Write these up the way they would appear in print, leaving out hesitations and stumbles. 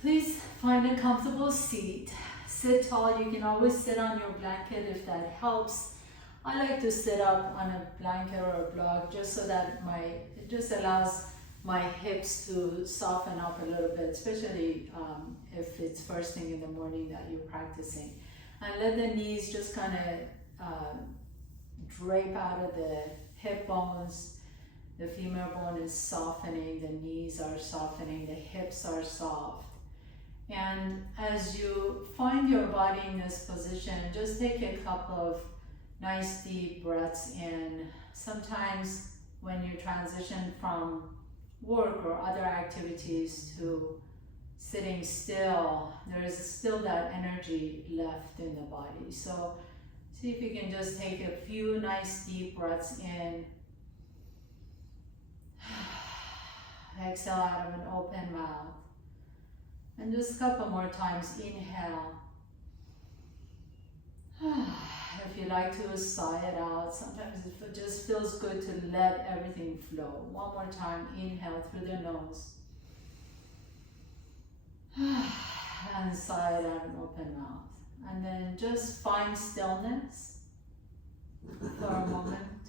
Please find a comfortable seat. Sit tall. You can always sit on your blanket if that helps. I like to sit up on a blanket or a block just so that it just allows my hips to soften up a little bit, especially if it's first thing in the morning that you're practicing. And let the knees just kind of drape out of the hip bones. The femur bone is softening, the knees are softening, the hips are soft. And as you find your body in this position, just take a couple of nice deep breaths in. Sometimes when you transition from work or other activities to sitting still, there is still that energy left in the body. So see if you can just take a few nice deep breaths in. Exhale out of an open mouth. And just a couple more times, inhale. If you like to sigh it out, sometimes it just feels good to let everything flow. One more time, inhale through the nose. And sigh it out an open mouth. And then just find stillness for a moment.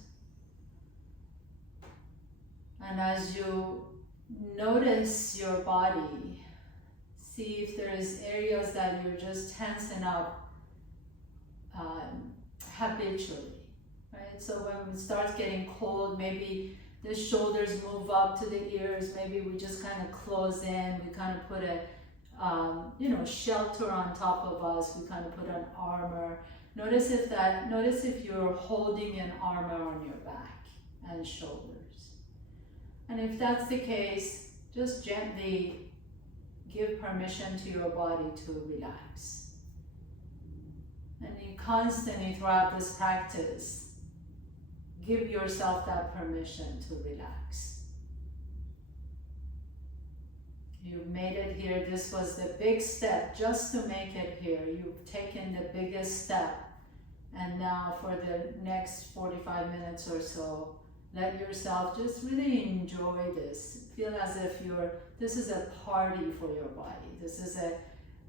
And as you notice your body, see if there's areas that you're just tensing up habitually, right? So when it starts getting cold, maybe the shoulders move up to the ears, maybe we just kind of close in, we kind of put a shelter on top of us, we kind of put an armor. Notice if you're holding an armor on your back and shoulders. And if that's the case, just gently give permission to your body to relax. And you constantly, throughout this practice, give yourself that permission to relax. You've made it here. This was the big step just to make it here. You've taken the biggest step. And now for the next 45 minutes or so, let yourself just really enjoy this. Feel as if this is a party for your body. This is a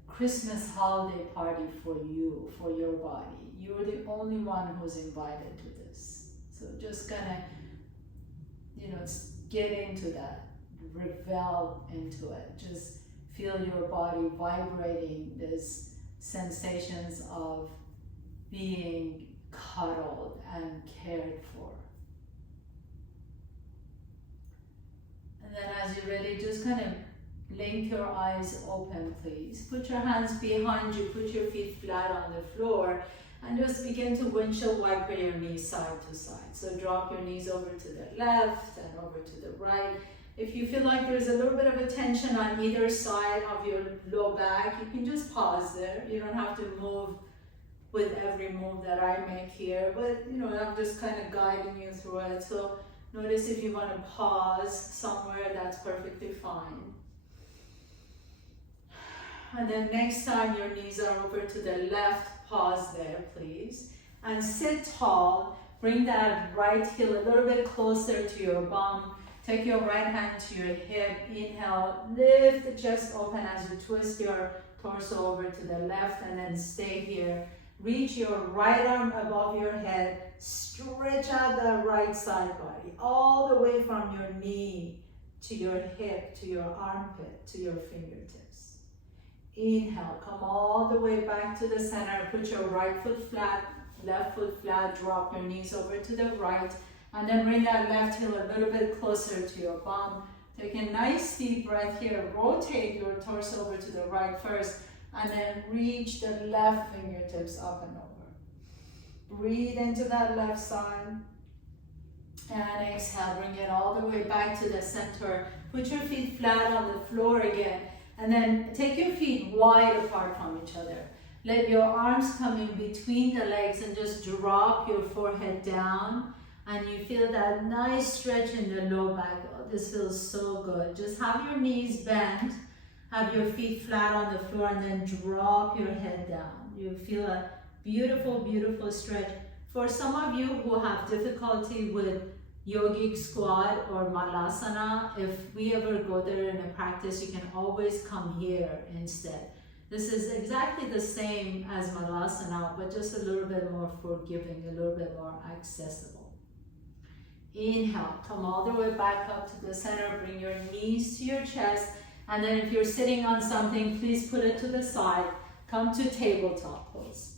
Christmas holiday party for you, for your body. You're the only one who's invited to this. So just gonna, get into that, revel into it. Just feel your body vibrating these sensations of being cuddled and cared for. And then as you're ready, just kind of blink your eyes open, please. Put your hands behind you, put your feet flat on the floor, and just begin to windshield wiper your knees side to side. So drop your knees over to the left and over to the right. If you feel like there's a little bit of a tension on either side of your low back, you can just pause there. You don't have to move with every move that I make here, but I'm just kind of guiding you through it. So notice if you want to pause somewhere, that's perfectly fine. And then next time your knees are over to the left, pause there, please. And sit tall. Bring that right heel a little bit closer to your bum. Take your right hand to your hip. Inhale, lift the chest open as you twist your torso over to the left, and then stay here. Reach your right arm above your head. Stretch out the right side body, all the way from your knee to your hip, to your armpit, to your fingertips. Inhale, come all the way back to the center. Put your right foot flat, left foot flat. Drop your knees over to the right. And then bring that left heel a little bit closer to your bum. Take a nice deep breath here. Rotate your torso over to the right first. And then reach the left fingertips up and over. Breathe into that left side. And exhale, bring it all the way back to the center. Put your feet flat on the floor again. And then take your feet wide apart from each other. Let your arms come in between the legs and just drop your forehead down. And you feel that nice stretch in the low back. Oh, this feels so good. Just have your knees bent. Have your feet flat on the floor and then drop your head down. You feel a beautiful, beautiful stretch. For some of you who have difficulty with yogic squat or malasana. If we ever go there in a practice, you can always come here instead. This is exactly the same as malasana, but just a little bit more forgiving, a little bit more accessible. Inhale, come all the way back up to the center, bring your knees to your chest, and then if you're sitting on something, please put it to the side. Come to tabletop pose.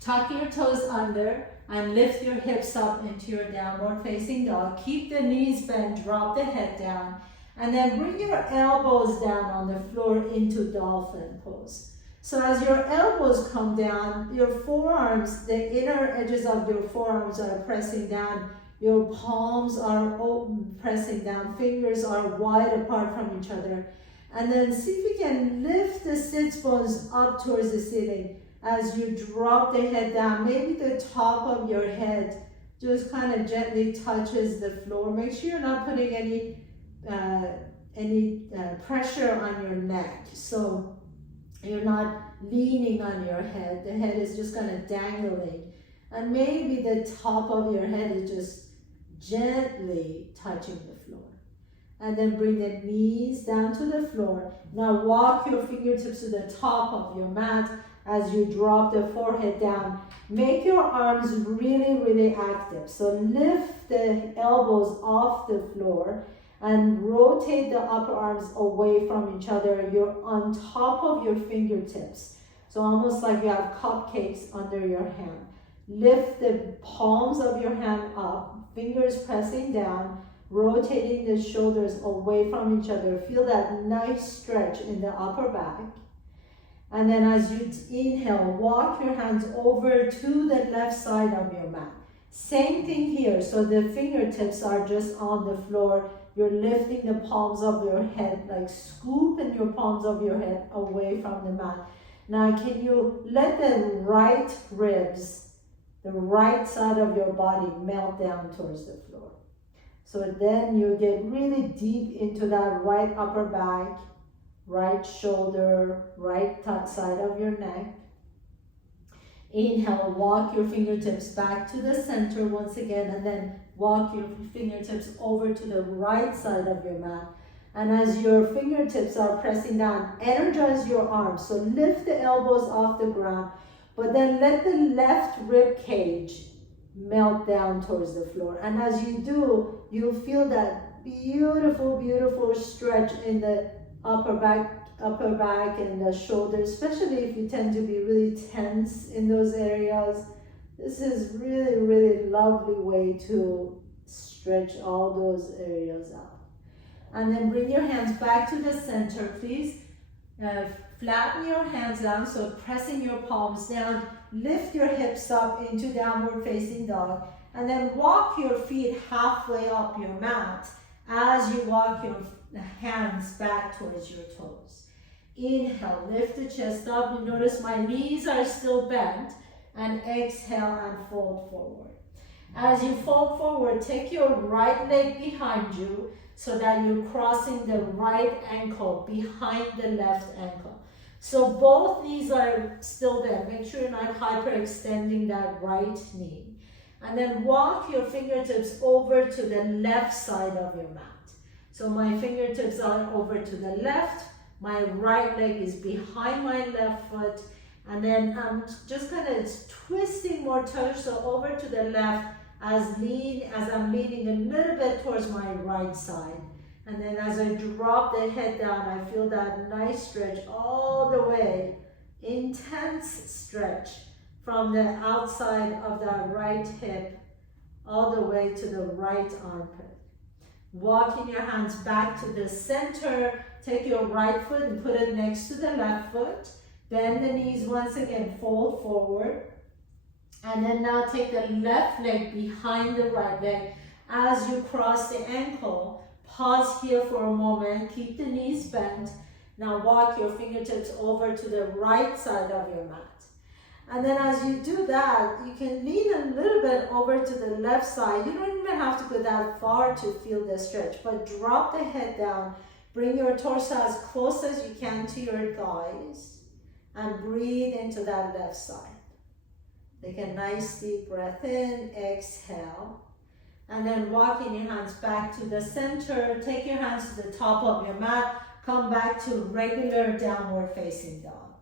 Tuck your toes under and lift your hips up into your downward facing dog. Keep the knees bent, drop the head down, and then bring your elbows down on the floor into dolphin pose. So as your elbows come down, your forearms, the inner edges of your forearms are pressing down. Your palms are open, pressing down. Fingers are wide apart from each other. And then see if you can lift the sits bones up towards the ceiling. As you drop the head down, maybe the top of your head just kind of gently touches the floor. Make sure you're not putting any pressure on your neck. So you're not leaning on your head. The head is just kind of dangling. And maybe the top of your head is just gently touching the floor. And then bring the knees down to the floor. Now walk your fingertips to the top of your mat as you drop the forehead down. Make your arms really, really active. So lift the elbows off the floor and rotate the upper arms away from each other. You're on top of your fingertips. So almost like you have cupcakes under your hand. Lift the palms of your hand up, fingers pressing down, rotating the shoulders away from each other. Feel that nice stretch in the upper back. And then as you inhale, walk your hands over to the left side of your mat. Same thing here. So the fingertips are just on the floor. You're lifting the palms of your head, like scooping your palms of your head away from the mat. Now can you let the right ribs, the right side of your body melt down towards the floor. So then you get really deep into that right upper back, right shoulder, right side of your neck. Inhale, walk your fingertips back to the center once again, and then walk your fingertips over to the right side of your mat. And as your fingertips are pressing down, energize your arms. So lift the elbows off the ground, but then let the left rib cage melt down towards the floor. And as you do, you'll feel that beautiful, beautiful stretch in the upper back and the shoulders, especially if you tend to be really tense in those areas. This is really, really lovely way to stretch all those areas out. And then bring your hands back to the center, please. Flatten your hands down, so pressing your palms down. Lift your hips up into downward facing dog. And then walk your feet halfway up your mat as you walk your hands back towards your toes. Inhale, lift the chest up. You notice my knees are still bent. And exhale and fold forward. As you fold forward, take your right leg behind you so that you're crossing the right ankle behind the left ankle. So both knees are still there. Make sure you're not hyperextending that right knee. And then walk your fingertips over to the left side of your mat. So my fingertips are over to the left. My right leg is behind my left foot. And then I'm just kind of twisting more torso over to the left as I'm leaning a little bit towards my right side. And then as I drop the head down, I feel that nice stretch all the way, intense stretch from the outside of that right hip all the way to the right armpit. Walking your hands back to the center, take your right foot and put it next to the left foot. Bend the knees once again, fold forward. And then now take the left leg behind the right leg. As you cross the ankle, pause here for a moment, keep the knees bent. Now walk your fingertips over to the right side of your mat. And then as you do that, you can lean a little bit over to the left side. You don't even have to go that far to feel the stretch, but drop the head down. Bring your torso as close as you can to your thighs. And breathe into that left side. Take a nice deep breath in, exhale. And then walking your hands back to the center. Take your hands to the top of your mat. Come back to regular downward facing dog.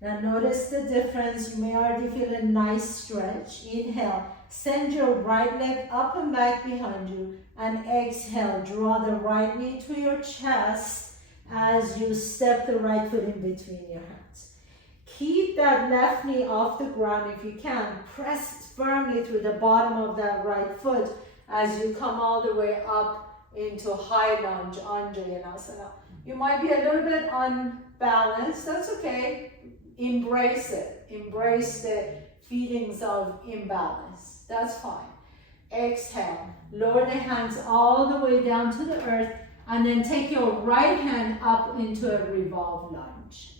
Now notice the difference. You may already feel a nice stretch. Inhale. Send your right leg up and back behind you. And exhale. Draw the right knee to your chest as you step the right foot in between your hands. Keep that left knee off the ground if you can. Press firmly through the bottom of that right foot as you come all the way up into high lunge, Anjayanasana. You might be a little bit unbalanced. That's okay. Embrace it. Embrace the feelings of imbalance. That's fine. Exhale. Lower the hands all the way down to the earth and then take your right hand up into a revolve lunge.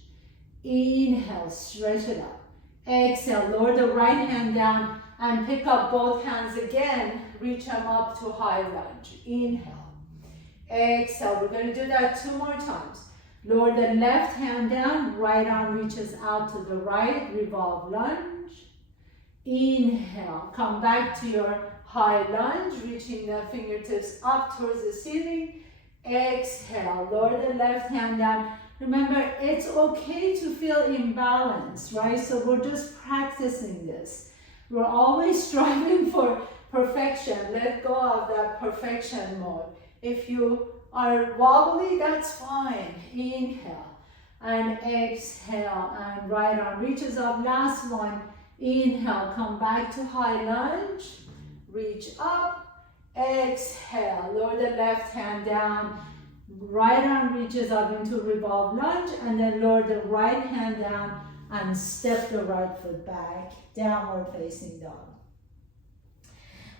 Inhale, stretch it up. Exhale, lower the right hand down and pick up both hands again. Reach them up to high lunge. Inhale. Exhale, we're going to do that 2 more times. Lower the left hand down, right arm reaches out to the right, revolve lunge. Inhale, come back to your high lunge, reaching the fingertips up towards the ceiling. Exhale, lower the left hand down. Remember, it's okay to feel imbalanced, right? So we're just practicing this. We're always striving for perfection. Let go of that perfection mode. If you are wobbly, that's fine. Inhale and exhale and right arm reaches up. Last one. Inhale, come back to high lunge. Reach up. Exhale, lower the left hand down. Right arm reaches up into revolve lunge and then lower the right hand down and step the right foot back, downward facing dog.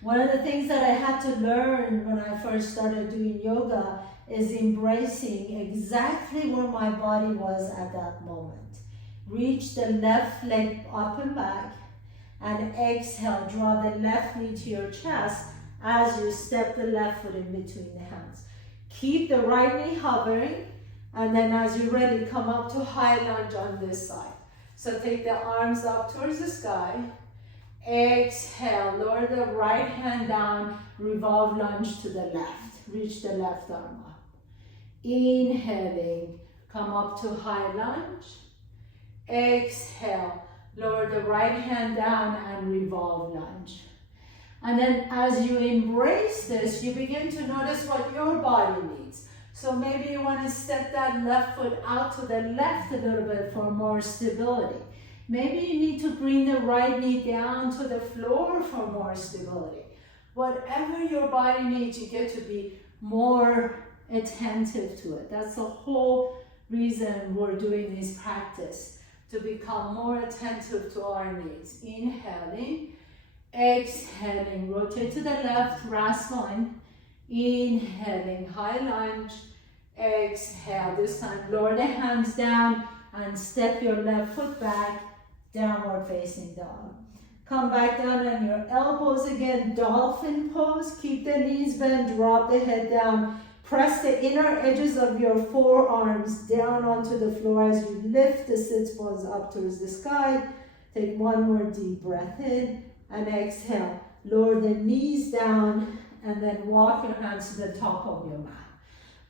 One of the things that I had to learn when I first started doing yoga is embracing exactly where my body was at that moment. Reach the left leg up and back and exhale, draw the left knee to your chest as you step the left foot in between the hands. Keep the right knee hovering, and then as you're ready, come up to high lunge on this side. So take the arms up towards the sky. Exhale, lower the right hand down, revolve lunge to the left. Reach the left arm up. Inhaling, come up to high lunge. Exhale, lower the right hand down and revolve lunge. And then as you embrace this, you begin to notice what your body needs. So maybe you want to step that left foot out to the left a little bit for more stability. Maybe you need to bring the right knee down to the floor for more stability. Whatever your body needs, you get to be more attentive to it. That's the whole reason we're doing this practice, to become more attentive to our needs. Inhaling. Exhaling, rotate to the left, last one. Inhaling, high lunge. Exhale, this time lower the hands down and step your left foot back, downward facing dog. Come back down on your elbows again, dolphin pose. Keep the knees bent, drop the head down. Press the inner edges of your forearms down onto the floor as you lift the sits bones up towards the sky. Take one more deep breath in. And exhale, lower the knees down and then walk your hands to the top of your mat.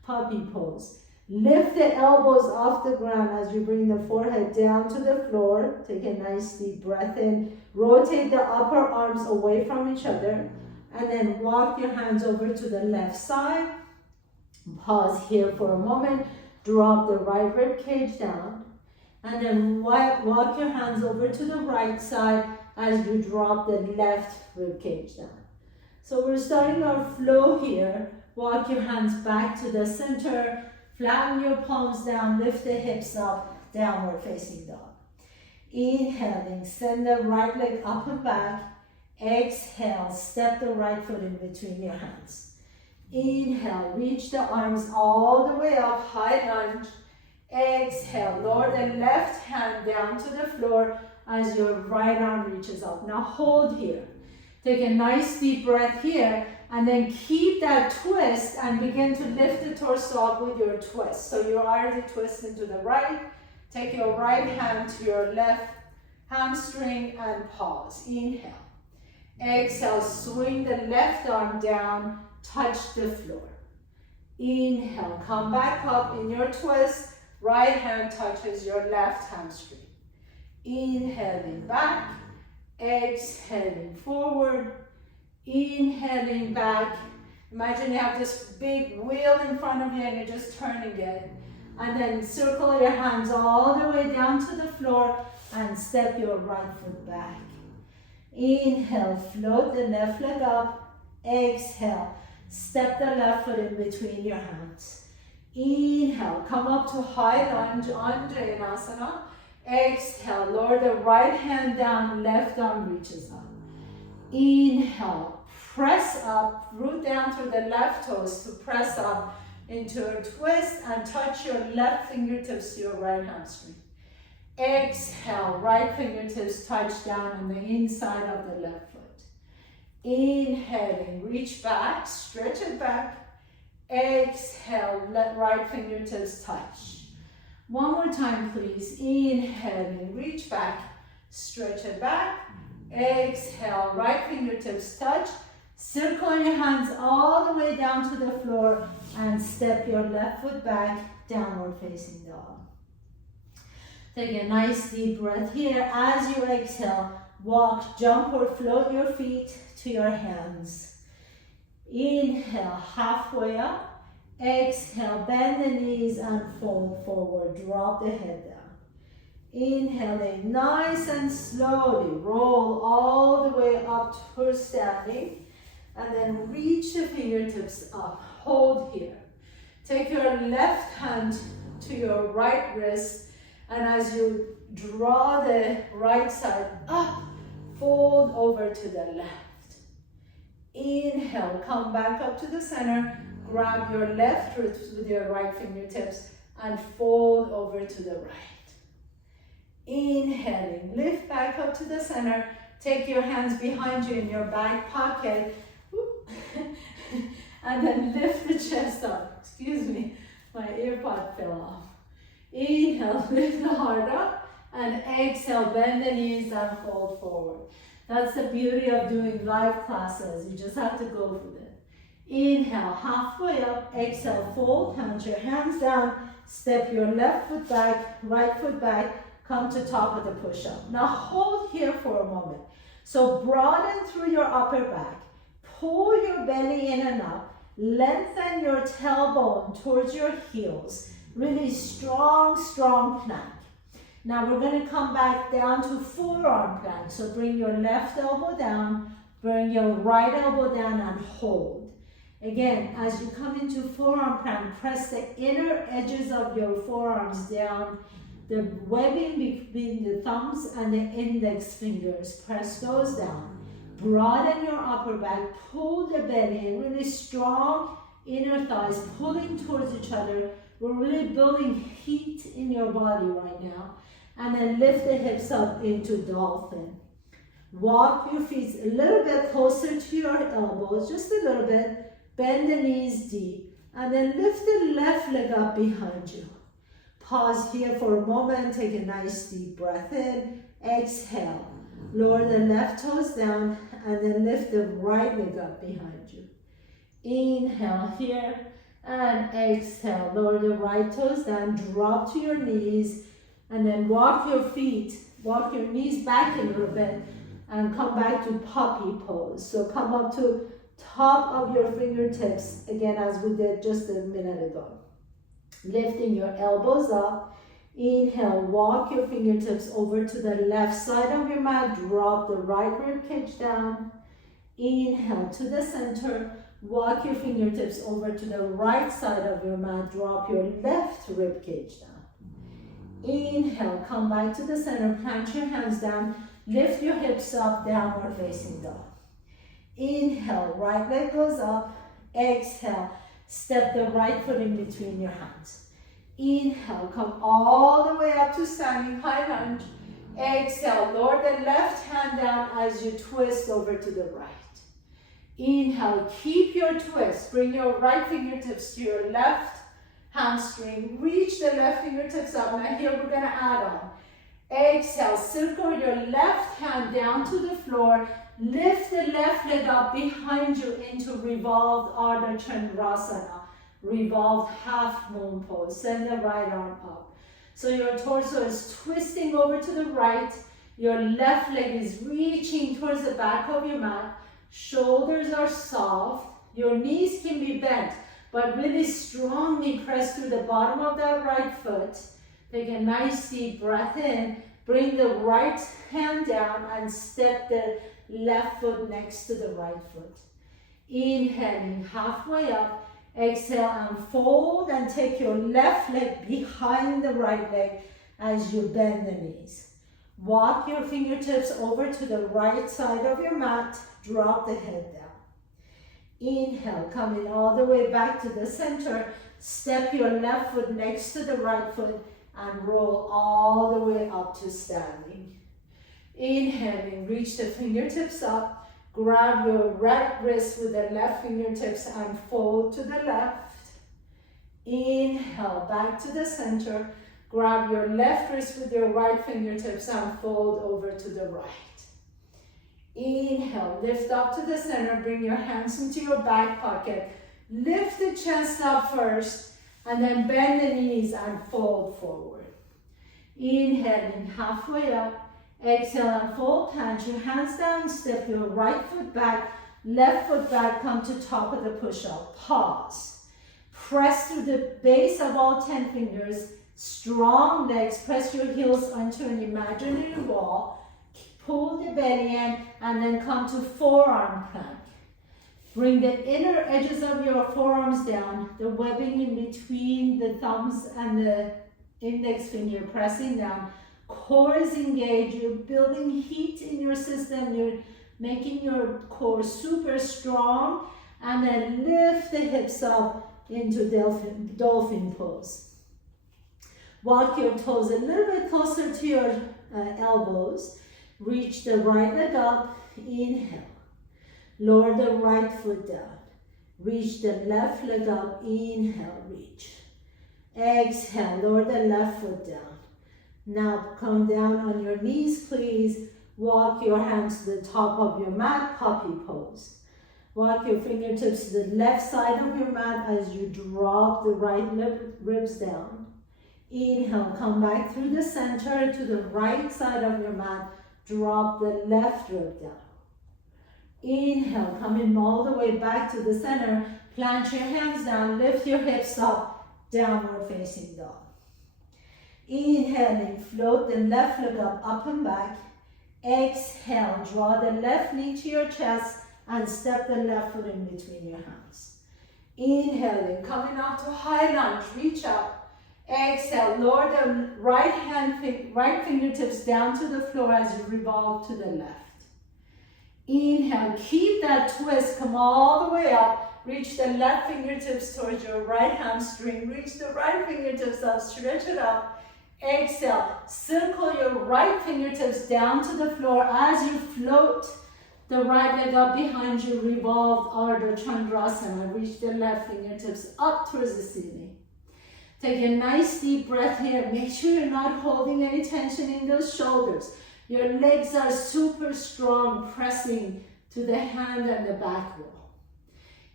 Puppy pose. Lift the elbows off the ground as you bring the forehead down to the floor. Take a nice deep breath in. Rotate the upper arms away from each other and then walk your hands over to the left side. Pause here for a moment. Drop the right rib cage down and then walk your hands over to the right side as you drop the left rib cage down. So we're starting our flow here. Walk your hands back to the center, flatten your palms down, lift the hips up, downward facing dog. Inhaling, send the right leg up and back. Exhale, step the right foot in between your hands. Inhale, reach the arms all the way up, high lunge. Exhale, lower the left hand down to the floor as your right arm reaches up. Now hold here. Take a nice deep breath here and then keep that twist and begin to lift the torso up with your twist. So you're already twisting to the right. Take your right hand to your left hamstring and pause. Inhale. Exhale, swing the left arm down, touch the floor. Inhale, come back up in your twist. Right hand touches your left hamstring. Inhaling back, exhaling forward, inhaling back. Imagine you have this big wheel in front of you and you're just turning it. And then circle your hands all the way down to the floor and step your right foot back. Inhale, float the left leg up. Exhale, step the left foot in between your hands. Inhale, come up to high lunge, Anjaneyasana. Exhale, lower the right hand down, left arm reaches up. Inhale, press up, root down through the left toes to press up into a twist and touch your left fingertips to your right hamstring. Exhale, right fingertips touch down on the inside of the left foot. Inhaling, reach back, stretch it back. Exhale, let right fingertips touch. One more time, please. Inhaling, reach back, stretch it back. Exhale, right fingertips touch. Circle your hands all the way down to the floor and step your left foot back, downward facing dog. Take a nice deep breath here. As you exhale, walk, jump or float your feet to your hands. Inhale, halfway up. Exhale, bend the knees and fold forward. Drop the head down. Inhaling, nice and slowly roll all the way up to standing. And then reach the fingertips up. Hold here. Take your left hand to your right wrist. And as you draw the right side up, fold over to the left. Inhale, come back up to the center. Grab your left wrist with your right fingertips and fold over to the right. Inhaling, lift back up to the center. Take your hands behind you in your back pocket. And then lift the chest up. Excuse me, my earpod fell off. Inhale, lift the heart up. And exhale, bend the knees and fold forward. That's the beauty of doing live classes. You just have to go with it. Inhale, halfway up. Exhale, fold, plant your hands down. Step your left foot back, right foot back. Come to top of the push-up. Now hold here for a moment. So broaden through your upper back. Pull your belly in and up. Lengthen your tailbone towards your heels. Really strong, strong plank. Now we're going to come back down to forearm plank. So bring your left elbow down, bring your right elbow down and hold. Again, as you come into forearm plank, press the inner edges of your forearms down, the webbing between the thumbs and the index fingers. Press those down. Broaden your upper back, pull the belly in, really strong inner thighs pulling towards each other. We're really building heat in your body right now. And then lift the hips up into dolphin. Walk your feet a little bit closer to your elbows, just a little bit. Bend the knees deep. And then lift the left leg up behind you. Pause here for a moment. Take a nice deep breath in. Exhale. Lower the left toes down and then lift the right leg up behind you. Inhale here and exhale. Lower the right toes down. Drop to your knees. And then walk your feet, walk your knees back a little bit and come back to puppy pose. So come up to top of your fingertips, again as we did just a minute ago. Lifting your elbows up. Inhale, walk your fingertips over to the left side of your mat. Drop the right rib cage down. Inhale to the center. Walk your fingertips over to the right side of your mat. Drop your left rib cage down. Inhale, come back to the center, plant your hands down, lift your hips up, downward facing dog. Inhale, right leg goes up. Exhale, step the right foot in between your hands. Inhale, come all the way up to standing high lunge. Exhale, lower the left hand down as you twist over to the right. Inhale, keep your twist. Bring your right fingertips to your left hamstring. Reach the left fingertips up. Now here we're going to add on. Exhale, circle your left hand down to the floor lift the left leg up behind you into revolved Ardha Chandrasana, revolved half moon pose. Send the right arm up. So your torso is twisting over to the right. Your left leg is reaching towards the back of your mat. Shoulders are soft. Your knees can be bent, but really strongly press through the bottom of that right foot. Take a nice deep breath in. Bring the right hand down and step the left foot next to the right foot. Inhaling halfway up. Exhale and fold and take your left leg behind the right leg as you bend the knees. Walk your fingertips over to the right side of your mat. Drop the head down. Inhale, coming all the way back to the center. Step your left foot next to the right foot and roll all the way up to standing. Inhaling, reach the fingertips up. Grab your right wrist with the left fingertips and fold to the left. Inhale, back to the center. Grab your left wrist with your right fingertips and fold over to the right. Inhale, lift up to the center. Bring your hands into your back pocket. Lift the chest up first and then bend the knees and fold forward. Inhaling halfway up. Exhale and fold, plant your hands down, step your right foot back, left foot back, come to top of the push-up. Pause. Press through the base of all 10 fingers, strong legs, press your heels onto an imaginary wall, pull the belly in, and then come to forearm plank. Bring the inner edges of your forearms down, the webbing in between the thumbs and the index finger pressing down. Core is engaged, you're building heat in your system, you're making your core super strong, and then lift the hips up into dolphin pose. Walk your toes a little bit closer to your elbows. Reach the right leg up, inhale. Lower the right foot down. Reach the left leg up, inhale, reach. Exhale, lower the left foot down. Now come down on your knees, please. Walk your hands to the top of your mat, puppy pose. Walk your fingertips to the left side of your mat as you drop the right ribs down. Inhale, come back through the center to the right side of your mat. Drop the left rib down. Inhale, coming all the way back to the center. Plant your hands down, lift your hips up, downward facing dog. Inhaling, float the left leg up and back. Exhale, draw the left knee to your chest and step the left foot in between your hands. Inhaling, coming up to high lunge, reach up. Exhale, lower the right fingertips down to the floor as you revolve to the left. Inhale, keep that twist, come all the way up. Reach the left fingertips towards your right hamstring. Reach the right fingertips up, stretch it up. Exhale, circle your right fingertips down to the floor as you float the right leg up behind you, revolved Ardha Chandrasana. Reach the left fingertips up towards the ceiling. Take a nice deep breath here. Make sure you're not holding any tension in those shoulders. Your legs are super strong, pressing to the hand and the back wall.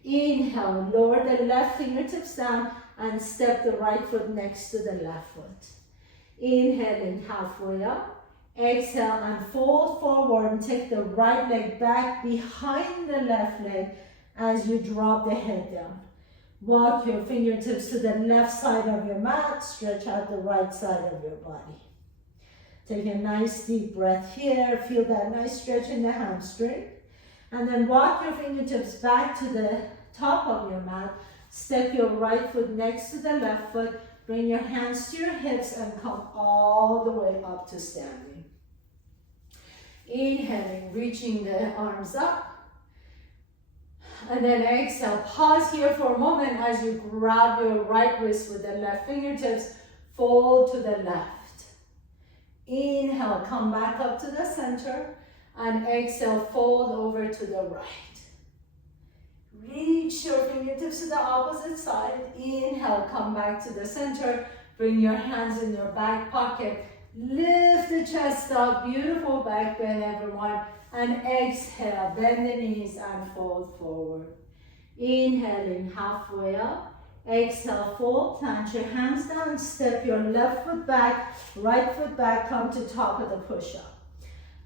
Inhale, lower the left fingertips down and step the right foot next to the left foot. Inhaling halfway up. Exhale and fold forward and take the right leg back behind the left leg as you drop the head down. Walk your fingertips to the left side of your mat. Stretch out the right side of your body. Take a nice deep breath here. Feel that nice stretch in the hamstring. And then walk your fingertips back to the top of your mat. Step your right foot next to the left foot. Bring your hands to your hips and come all the way up to standing. Inhaling, reaching the arms up. And then exhale, pause here for a moment as you grab your right wrist with the left fingertips, fold to the left. Inhale, come back up to the center, and exhale, fold over to the right. Reach your fingertips to the opposite side. Inhale, come back to the center. Bring your hands in your back pocket. Lift the chest up. Beautiful back bend, everyone. and exhale, bend the knees and fold forward. Inhaling halfway up, exhale, fold, plant your hands down, step your left foot back, right foot back, come to top of the push-up.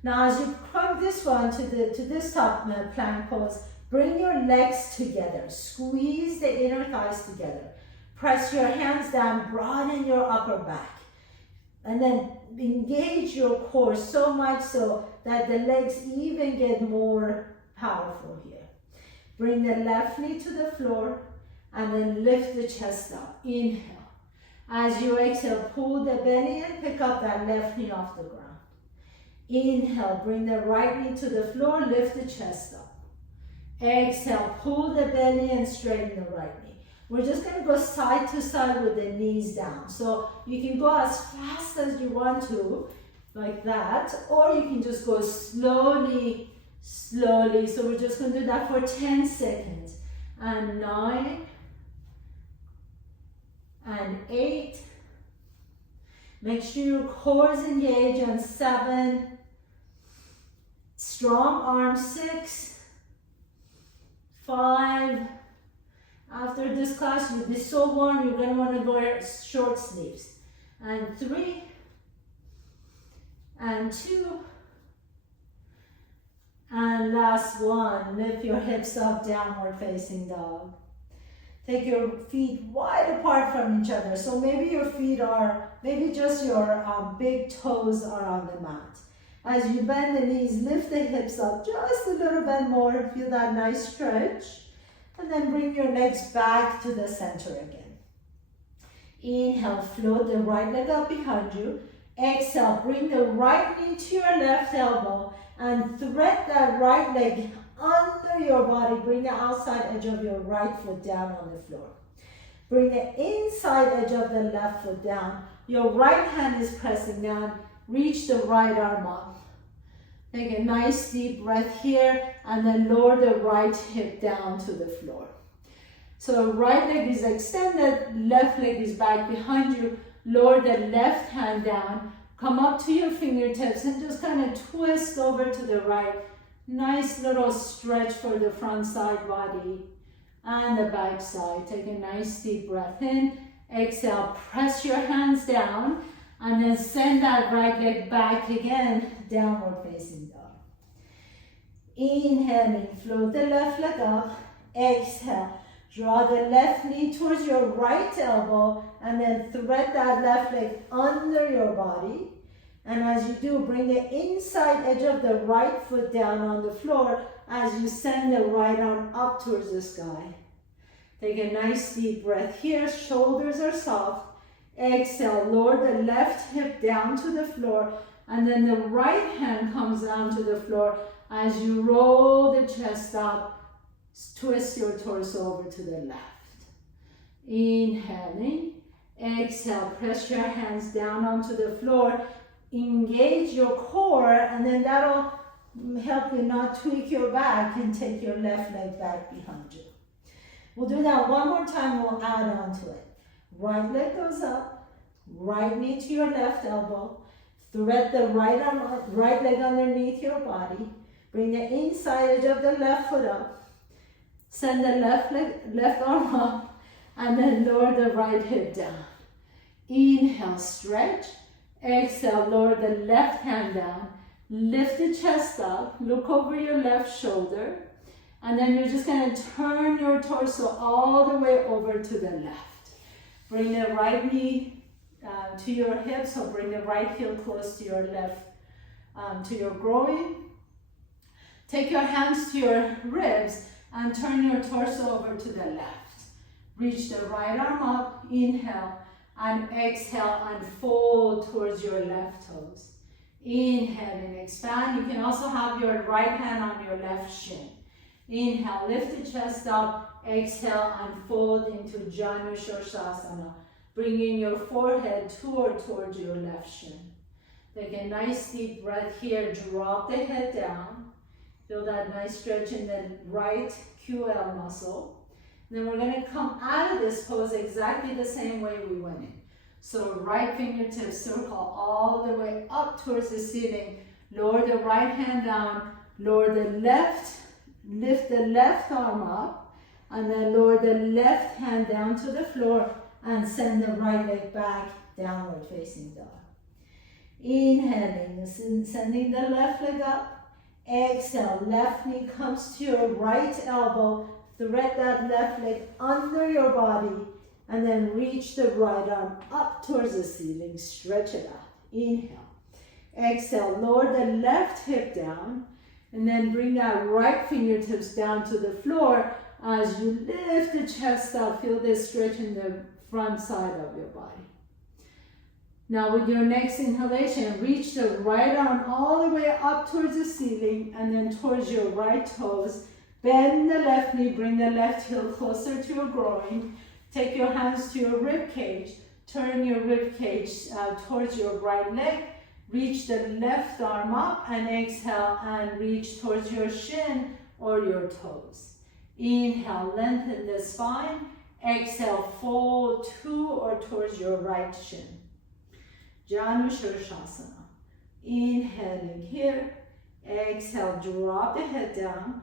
Now as you come this one to this top plank pose, bring your legs together, squeeze the inner thighs together. Press your hands down, broaden your upper back. And then engage your core so much so that the legs even get more powerful here. Bring the left knee to the floor and then lift the chest up. Inhale. As you exhale, pull the belly and pick up that left knee off the ground. Inhale, bring the right knee to the floor, lift the chest up. Exhale, pull the belly and straighten the right knee. We're just going to go side to side with the knees down. So you can go as fast as you want to, like that, or you can just go slowly, slowly. So we're just going to do that for 10 seconds. And 9, and 8. Make sure your core is engaged on 7. Strong arms, 6, 5. After this class, you'll be so warm, you're going to want to wear short sleeves. And 3, and 2, and last one. Lift your hips up, downward facing dog. Take your feet wide apart from each other. So maybe your feet are, maybe just your big toes are on the mat. As you bend the knees, lift the hips up just a little bit more. Feel that nice stretch. And then bring your legs back to the center again. Inhale, float the right leg up behind you. Exhale, bring the right knee to your left elbow and thread that right leg under your body. Bring the outside edge of your right foot down on the floor. Bring the inside edge of the left foot down. Your right hand is pressing down. Reach the right arm up. Take a nice deep breath here and then lower the right hip down to the floor. So right leg is extended, left leg is back behind you. Lower the left hand down. Come up to your fingertips and just kind of twist over to the right. Nice little stretch for the front side body and the back side. Take a nice deep breath in. Exhale, press your hands down. And then send that right leg back again, downward facing dog. Inhaling, float the left leg up. Exhale, draw the left knee towards your right elbow and then thread that left leg under your body. And as you do, bring the inside edge of the right foot down on the floor as you send the right arm up towards the sky. Take a nice deep breath here, shoulders are soft. Exhale, lower the left hip down to the floor and then the right hand comes down to the floor as you roll the chest up, twist your torso over to the left. Inhaling, exhale, press your hands down onto the floor, engage your core and then that'll help you not tweak your back and take your left leg back behind you. We'll do that one more time, we'll add on to it. Right leg goes up, right knee to your left elbow, thread the right leg underneath your body, bring the inside edge of the left foot up, send the left arm up, and then lower the right hip down. Inhale, stretch, exhale, lower the left hand down, lift the chest up, look over your left shoulder, and then you're just going to turn your torso all the way over to the left. Bring the right knee to your hips, so bring the right heel close to your left, to your groin. Take your hands to your ribs and turn your torso over to the left. Reach the right arm up, inhale, and exhale and fold towards your left toes. Inhale and expand. You can also have your right hand on your left shin. Inhale, lift the chest up. Exhale and fold into Janu Shirshasana, bringing your forehead towards your left shin. Take a nice deep breath here, drop the head down. Feel that nice stretch in the right QL muscle. Then we're going to come out of this pose exactly the same way we went in. So right fingertips circle all the way up towards the ceiling. Lower the right hand down, Lower the left, lift the left arm up, and then lower the left hand down to the floor and send the right leg back, downward facing dog. Inhaling, sending the left leg up. Exhale, left knee comes to your right elbow. Thread that left leg under your body and then reach the right arm up towards the ceiling. Stretch it out. Inhale. Exhale, lower the left hip down and then bring that right fingertips down to the floor as you lift the chest up. Feel this stretch in the front side of your body. Now with your next inhalation, reach the right arm all the way up towards the ceiling and then towards your right toes. Bend the left knee, bring the left heel closer to your groin. Take your hands to your rib cage. Turn your rib cage towards your right leg. Reach the left arm up and exhale and reach towards your shin or your toes. Inhale, lengthen the spine. Exhale, fold to or towards your right shin. Janu Shirshasana. Inhaling here. Exhale, drop the head down.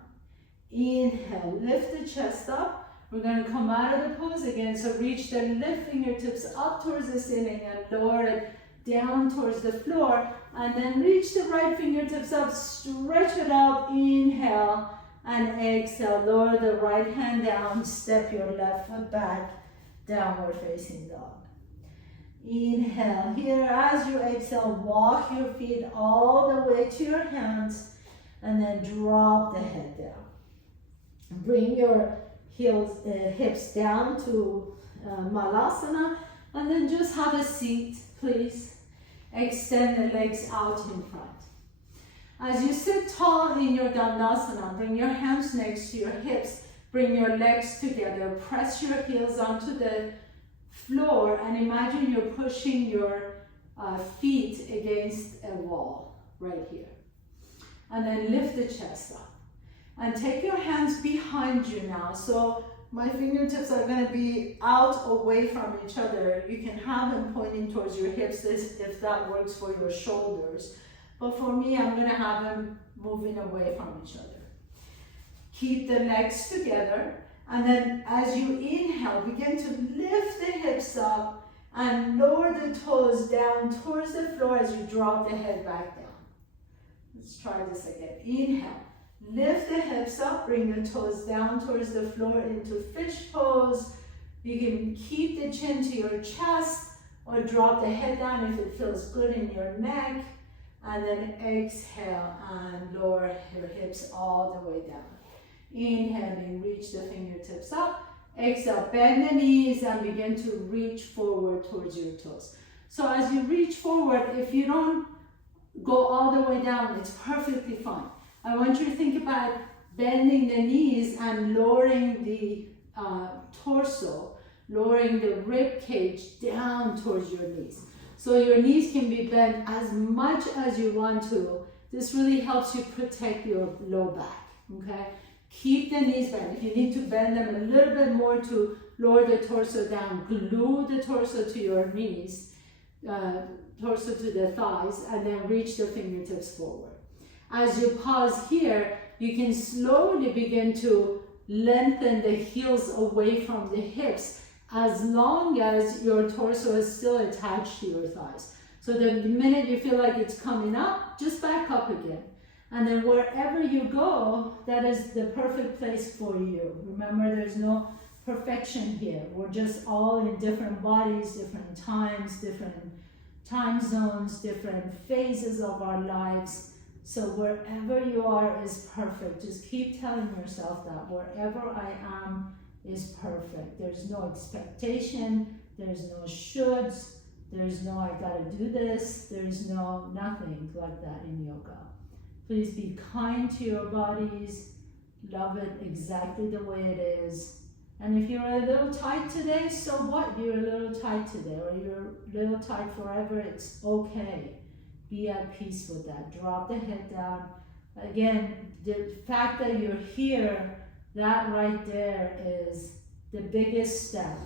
Inhale, lift the chest up. We're going to come out of the pose again. So reach the left fingertips up towards the ceiling and lower it down towards the floor. And then reach the right fingertips up, stretch it out. Inhale and exhale. Lower the right hand down. Step your left foot back. Downward facing dog. Inhale here. As you exhale, walk your feet all the way to your hands and then drop the head down. Bring your hips down to Malasana and then just have a seat, please. Extend the legs out in front. As you sit tall in your Dandasana, bring your hands next to your hips, bring your legs together, press your heels onto the floor and imagine you're pushing your feet against a wall right here. And then lift the chest up. And take your hands behind you now. So my fingertips are going to be out away from each other. You can have them pointing towards your hips if that works for your shoulders. But for me, I'm going to have them moving away from each other. Keep the legs together. And then as you inhale, begin to lift the hips up and lower the toes down towards the floor as you drop the head back down. Let's try this again. Inhale. Lift the hips up, bring the toes down towards the floor into fish pose. You can keep the chin to your chest or drop the head down if it feels good in your neck. And then exhale and lower your hips all the way down. Inhaling, reach the fingertips up. Exhale, bend the knees and begin to reach forward towards your toes. So as you reach forward, if you don't go all the way down, it's perfectly fine. I want you to think about bending the knees and lowering the torso, lowering the rib cage down towards your knees. So your knees can be bent as much as you want to. This really helps you protect your low back, okay? Keep the knees bent. If you need to bend them a little bit more to lower the torso down, glue the torso to your knees, torso to the thighs, and then reach the fingertips forward. As you pause here, you can slowly begin to lengthen the heels away from the hips as long as your torso is still attached to your thighs. So the minute you feel like it's coming up, just back up again. And then wherever you go, that is the perfect place for you. Remember, there's no perfection here. We're just all in different bodies, different times, different time zones, different phases of our lives. So wherever you are is perfect. Just keep telling yourself that wherever I am is perfect. There's no expectation, there's no shoulds, there's no I gotta do this, there's no nothing like that in yoga. Please be kind to your bodies, love it exactly the way it is. And if you're a little tight today, so what? You're a little tight today, or you're a little tight forever, it's okay. Be at peace with that. Drop the head down. Again, the fact that you're here, that right there is the biggest step.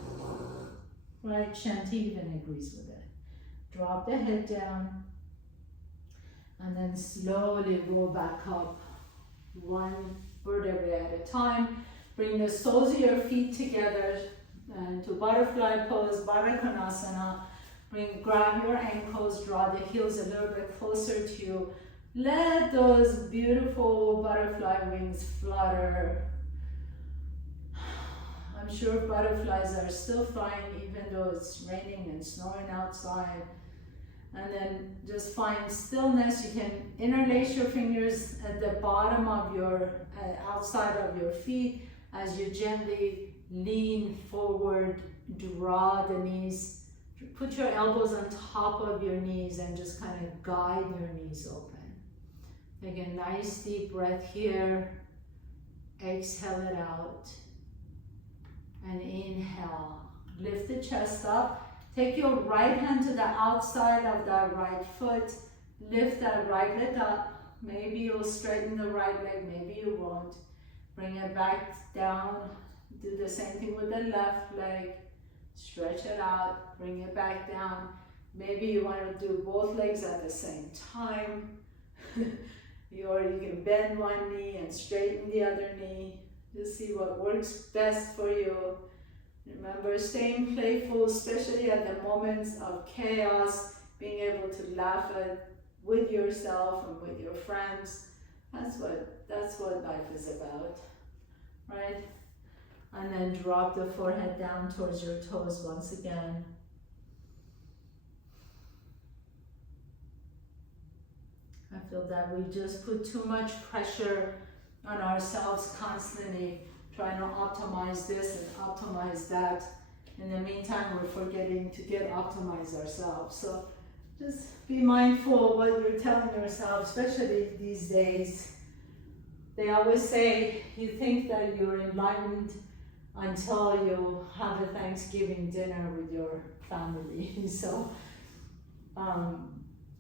Right? Shanti even agrees with it. Drop the head down and then slowly roll back up one vertebrae at a time. Bring the soles of your feet together to butterfly pose, Baddha Konasana. Grab your ankles, draw the heels a little bit closer to you. Let those beautiful butterfly wings flutter. I'm sure butterflies are still flying even though it's raining and snowing outside. And then just find stillness. You can interlace your fingers at the bottom of your, outside of your feet as you gently lean forward, draw the knees. Put your elbows on top of your knees and just kind of guide your knees open. Take a nice deep breath here. Exhale it out. And inhale. Lift the chest up. Take your right hand to the outside of that right foot. Lift that right leg up. Maybe you'll straighten the right leg, maybe you won't. Bring it back down. Do the same thing with the left leg. Stretch it out, bring it back down. Maybe you want to do both legs at the same time. Or you can bend one knee and straighten the other knee. Just see what works best for you. Remember, staying playful, especially at the moments of chaos, being able to laugh with yourself and with your friends. That's what life is about, right? And then drop the forehead down towards your toes once again. I feel that we just put too much pressure on ourselves constantly, trying to optimize this and optimize that. In the meantime, we're forgetting to get optimized ourselves. So just be mindful of what you're telling yourself, especially these days. They always say you think that you're enlightened until you have a Thanksgiving dinner with your family. So,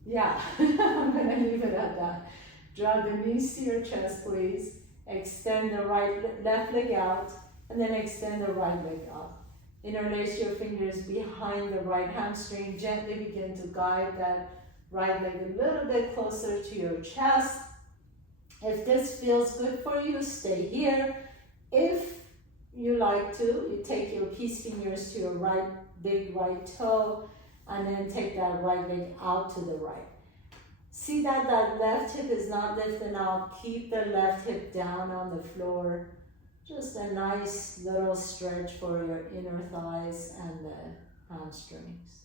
yeah, I'm gonna leave it at that. Draw the knees to your chest, please. Extend the left leg out, and then extend the right leg up. Interlace your fingers behind the right hamstring. Gently begin to guide that right leg a little bit closer to your chest. If this feels good for you, stay here. If you like to, you take your peace fingers to your big right toe, and then take that right leg out to the right. See that left hip is not lifting out. Keep the left hip down on the floor. Just a nice little stretch for your inner thighs and the hamstrings.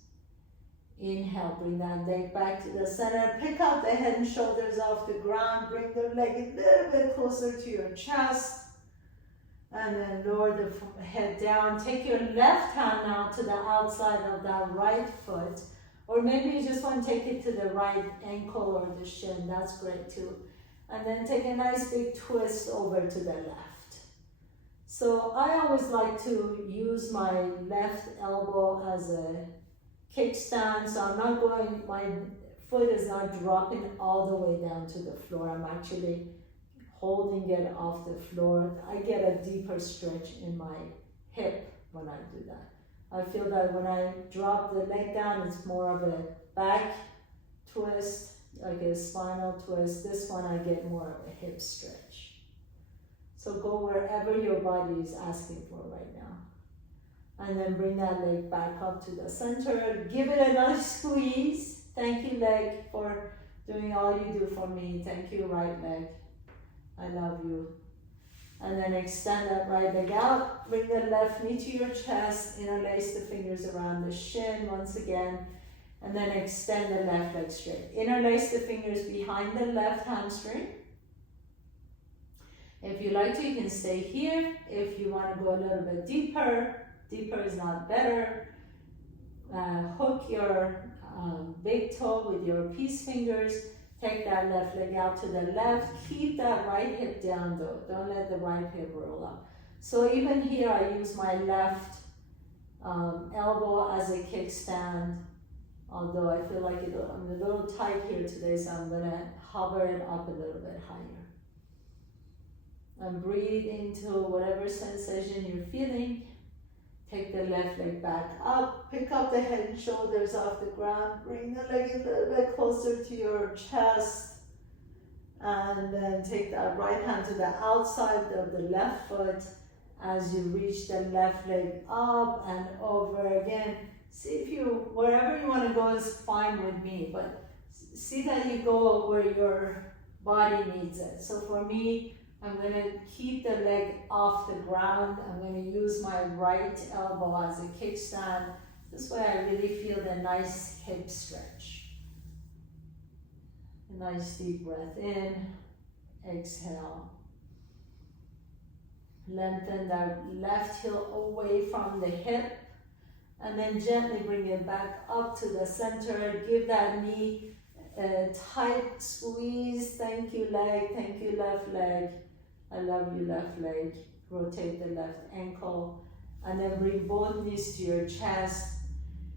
Inhale, bring that leg back to the center. Pick up the head and shoulders off the ground. Bring the leg a little bit closer to your chest. And then lower the head down. Take your left hand now to the outside of that right foot. Or maybe you just want to take it to the right ankle or the shin. That's great too. And then take a nice big twist over to the left. So I always like to use my left elbow as a kickstand. So I'm not going, my foot is not dropping all the way down to the floor. I'm actually holding it off the floor. I get a deeper stretch in my hip when I do that. I feel that when I drop the leg down, it's more of a back twist, like a spinal twist. This one, I get more of a hip stretch. So go wherever your body is asking for right now. And then bring that leg back up to the center. Give it a nice squeeze. Thank you, leg, for doing all you do for me. Thank you, right leg. I love you. And then extend that right leg out. Bring the left knee to your chest. Interlace the fingers around the shin once again. And then extend the left leg straight. Interlace the fingers behind the left hamstring. If you like to, you can stay here. If you want to go a little bit deeper, deeper is not better. Hook your big toe with your peace fingers. Take that left leg out to the left. Keep that right hip down though. Don't let the right hip roll up. So even here, I use my left elbow as a kickstand. Although I feel like I'm a little tight here today, so I'm gonna hover it up a little bit higher. And breathe into whatever sensation you're feeling. Take the left leg back up. Pick up the head and shoulders off the ground. Bring the leg a little bit closer to your chest. And then take that right hand to the outside of the left foot as you reach the left leg up and over again. See if you, wherever you want to go is fine with me, but see that you go where your body needs it. So for me, I'm going to keep the leg off the ground. I'm going to use my right elbow as a kickstand. This way I really feel the nice hip stretch. A nice deep breath in, exhale. Lengthen that left heel away from the hip and then gently bring it back up to the center. Give that knee a tight squeeze. Thank you, leg. Thank you, left leg. I love you, left leg. Rotate the left ankle and then bring both knees to your chest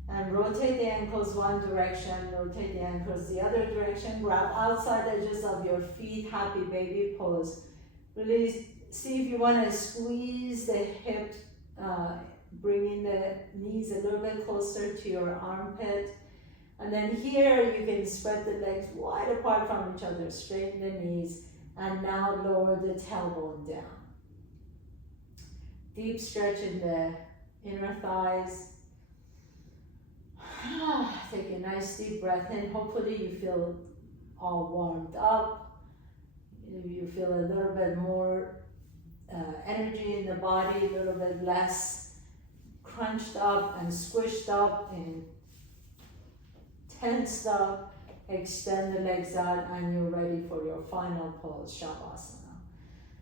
and rotate the ankles one direction, rotate the ankles the other direction. Grab outside edges of your feet, happy baby pose. Really see if you want to squeeze the hip, bringing the knees a little bit closer to your armpit. And then here you can spread the legs wide apart from each other, straighten the knees, and now lower the tailbone down. Deep stretch in the inner thighs. Take a nice deep breath in. Hopefully you feel all warmed up. You feel a little bit more energy in the body, a little bit less crunched up and squished up and tensed up. Extend the legs out and you're ready for your final pose, Shavasana.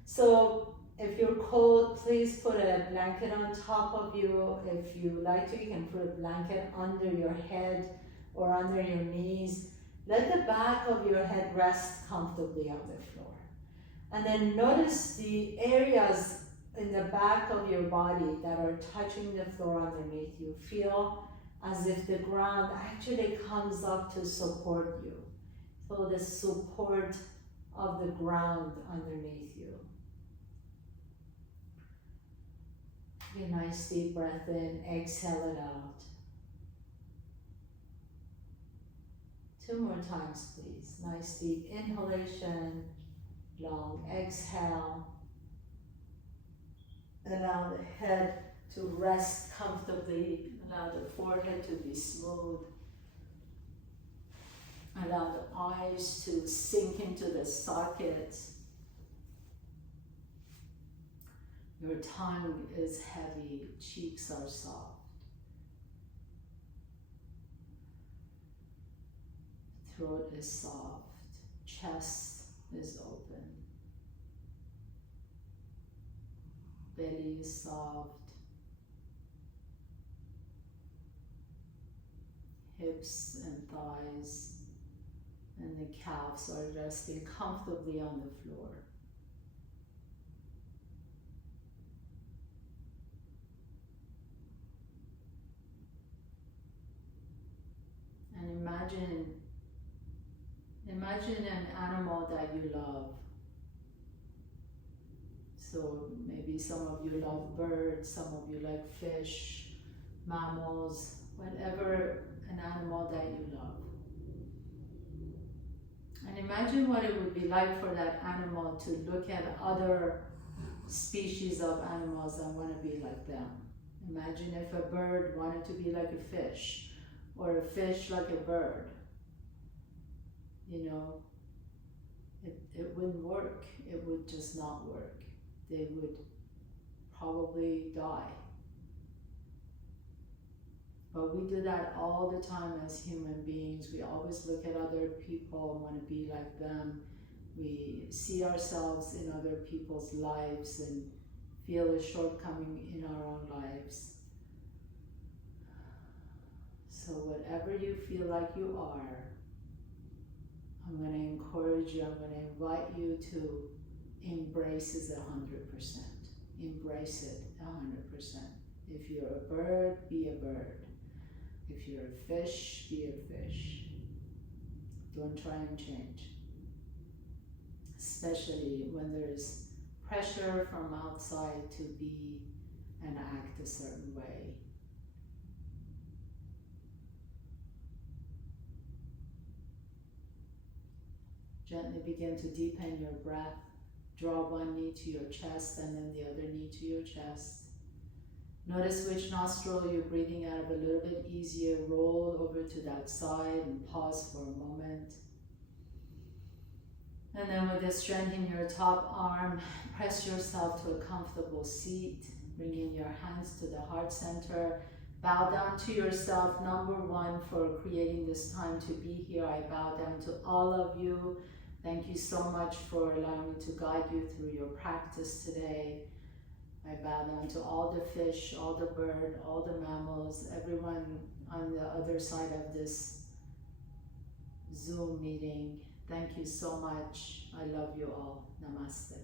So if you're cold, please put a blanket on top of you. If you like to, you can put a blanket under your head or under your knees. Let the back of your head rest comfortably on the floor. And then notice the areas in the back of your body that are touching the floor underneath you. Feel as if the ground actually comes up to support you. Feel the support of the ground underneath you. Take a nice deep breath in, exhale it out. 2 more times, please. Nice deep inhalation, long exhale. Allow the head to rest comfortably. Allow the forehead to be smooth. Allow the eyes to sink into the sockets. Your tongue is heavy, cheeks are soft. Throat is soft, chest is open. Belly is soft. Hips and thighs and the calves are resting comfortably on the floor. And imagine an animal that you love. So maybe some of you love birds, some of you like fish, mammals, whatever an animal that you love. And imagine what it would be like for that animal to look at other species of animals and want to be like them. Imagine if a bird wanted to be like a fish, or a fish like a bird. You know, it wouldn't work. It would just not work. They would probably die. But we do that all the time as human beings. We always look at other people and want to be like them. We see ourselves in other people's lives and feel a shortcoming in our own lives. So whatever you feel like you are, I'm going to encourage you, I'm going to invite you to embrace it 100%. Embrace it 100%. If you're a bird, be a bird. If you're a fish, be a fish. Don't try and change. Especially when there's pressure from outside to be and act a certain way. Gently begin to deepen your breath. Draw one knee to your chest and then the other knee to your chest. Notice which nostril you're breathing out of a little bit easier. Roll over to that side and pause for a moment. And then with the strength in your top arm, press yourself to a comfortable seat. Bring in your hands to the heart center. Bow down to yourself. Number one, for creating this time to be here. I bow down to all of you. Thank you so much for allowing me to guide you through your practice today. I bow down to all the fish, all the bird, all the mammals, everyone on the other side of this Zoom meeting. Thank you so much. I love you all. Namaste.